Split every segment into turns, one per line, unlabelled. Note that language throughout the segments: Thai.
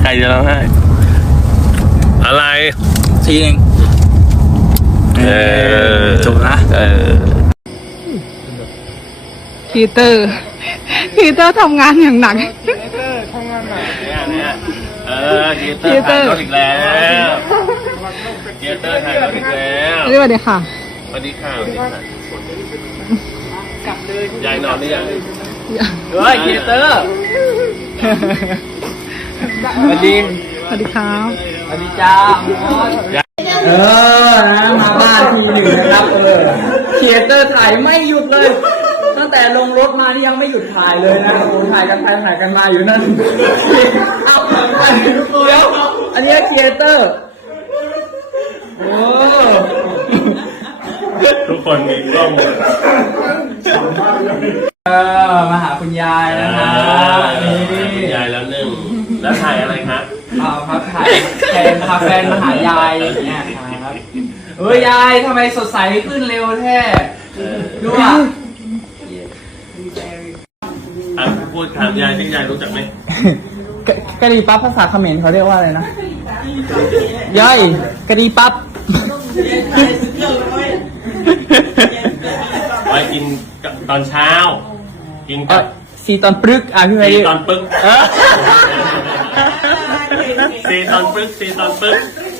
ใครจะร้องไห้อะไร
ทีนึงจบนะ
คีเตอร์ทำงานอย่างหนัก
เนี่ยคีเตอร์ถ่ายรถอีกแล้วคีเตอร์ถ่ายรถอีกแล้ว
สวัสดีค่ะ
สวัสดีค่ะกลับเลยยายนอนหรือยัง
เฮ้ยคีเตอร์สวัสดี
ครับ
สวัสดีจ้านะมาบ้านทีหนึ่งนะครับคีเตอร์ถ่ายไม่หยุดเลยตั้งแต่ลงรถมานี่ยังไม่หยุดถ่ายเลยนะโอ้ถ่ายกันไปถ่ายกันมาอยู่นั่นเอาเดี๋ยวอันนี้ครีเอเตอร์โอ้
ทุกคนมีกล้อง
มาหาคุณยายนะฮะ
นี่ยายแล้วนึ่งแล้วถ่ายอะไรครับ
ครับถ่ายแฟนมาหายายเนี่ยครับยายทำไมสดใสขึ้นเร็วแท้ดูอ่ะ
พูดถามยายที่ยายรู้จักไหม
กะหรี่ปั๊บภาษาเขมรเขาเรียกว่าอะไรนะย่อยกะหรี่ปั๊บ
ไว้กินตอนเช้ากินกับ
ซีตอนปรึกพี่ไ
ปซีตอนปึกซีตอนปึกซีตอนปึก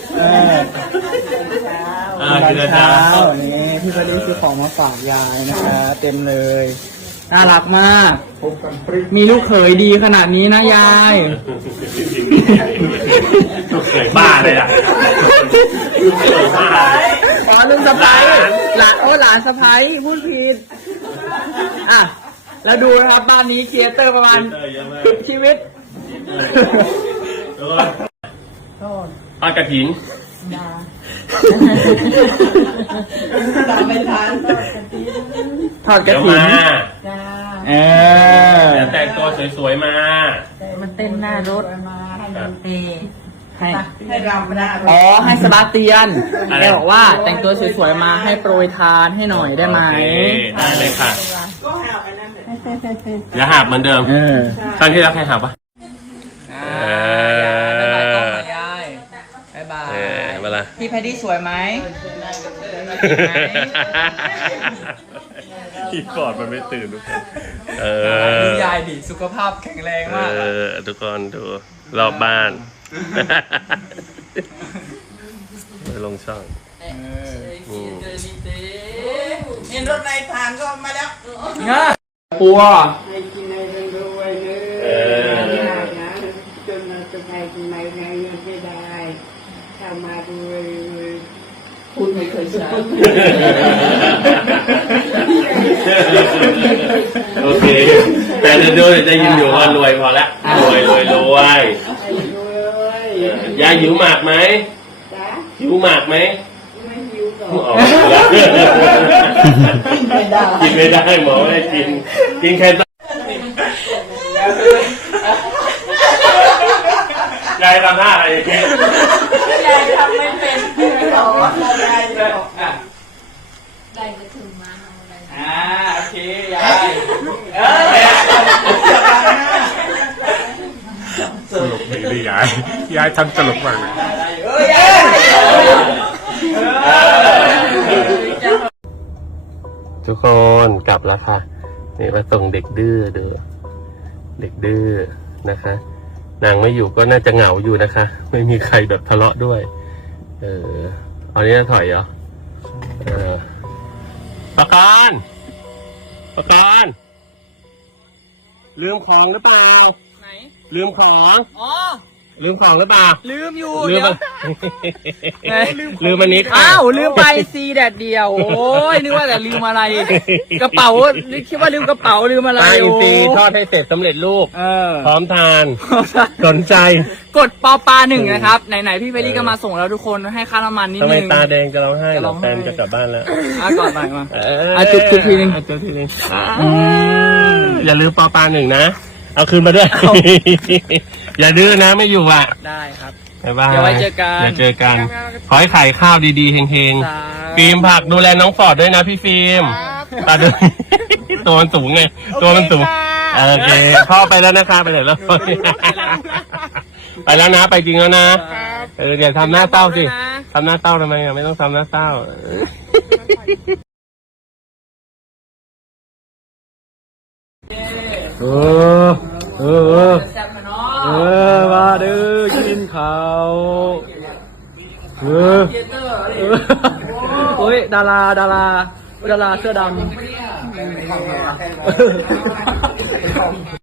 กินเช้านี่พี่พอดีซื้อของมาฝากยายนะคะเต็มเลยน่ารักมากมีลูกเขยดีขนาดนี้นะยาย
ลูกเขยบ้าเลยอ่ะลูกเขยบ้า
ลุงสะพ้ายหลานสะพ้ายพูดผิดแล้วดูนะครับบ้านนี้ครีเอเตอร์ประมาณ10 ชีวิต
ทอดกระถิ่น
ทอดกระถิ่น
แต่งตัวสวยๆมา
มันเต้นหน้ารถ
ให้รำนะให้สบาเตียนแกบอกว่าแต่งตัวสวยๆมาให้โปรยทานให้หน่อยได้ไหม
ได้เลยค่ะอย่าหาบเหมือนเดิมครั้งที่แล้วใครหาบปะ
บายพี่แพดดี้สวยไหม
พี่กอดมันไม่ตื่นทุกคน
ดูยายดิสุขภาพแข็งแรงมาก
ทุกคนดูรอบบ้านไปลงช่อง
เห็นรถในทางก็มาแล้วปัว
ให้กินในเรื่องด้วยนะจนเราจะไปกินในเรื่องไม่ได้เข้ามาด้วยคุณไม่เคยใช้
โอเคแต่ดูจะยินอยู่ว่ารวยพอแล้วรวยยายหิวหมากไหมหิวหมากไหม
ไม่หิวหรอก
กินไม่ได้หมอให้กินแค่ยายทำหน้าอะไรอย่างเงี้ย
ยายทำไม่เป็นบอกว่ายายจะบอก
ได้จะถึงมา
โอเคยาย
ตลกดีเลยยายทำตลกมากเลยทุกคนกลับแล้วค่ะนี่มาส่งเด็กดื้อเด็กดื้อนะคะนางไม่อยู่ก็น่าจะเหงาอยู่นะคะไม่มีใครแบบทะเลาะด้วยเอานี้ถอยเหรอประกันลืมของหรือเปล่า
ไหน
ลืมของลืมของหรือเปล่า
ลืมอยู่
ลืมอันนี้ค่ะ
ลืมไปซีแดดเดียวโอ้ยนึกว่าแต่ลืมอะไรกระเป๋าคิดว่าลืมกระเป๋าลืมอะไร
อินซีทอดให้เสร็จสำเร็จรูปพร้อมทานสนใจ
กดปอปลา1นะครับไหนพี่เฟรรี่ก็มาส่งแล้วทุกคนให้ค่าน้ำมันนิดนึง
ทำไมตาแดงจะร้องไห้หรอแฟนจะกลับบ้านแล้ว
ก่อนหน่อยมาจุดทีนึง
อย่าลืมปอปลา1นะเอาคืนมาด้วยอย่าดื้อนะไม่อยู่
ได้ครับ
บ๊ายบาย
เดี๋ยวไว้เจอ
กันขอให้ขายข้าวดีๆเฮงๆฟิล์มผักดูแลน้องฟอร์ดด้วยนะพี่ฟิล์มตาดูตัวมันสูงไงตัวมันสูงโอเคพ่อไปแล้วนะคะไปไหนแล้วไปแล้วนะ ไปจริงแล้วนะเดี๋ยวทำหน้าเศร้าสิทำหน้าเศร้าทำไมอ่ะไม่ต้องทำหน้าเศร้ามาเด้อกินข้าว
โอ้ยดาราเสื้อดำ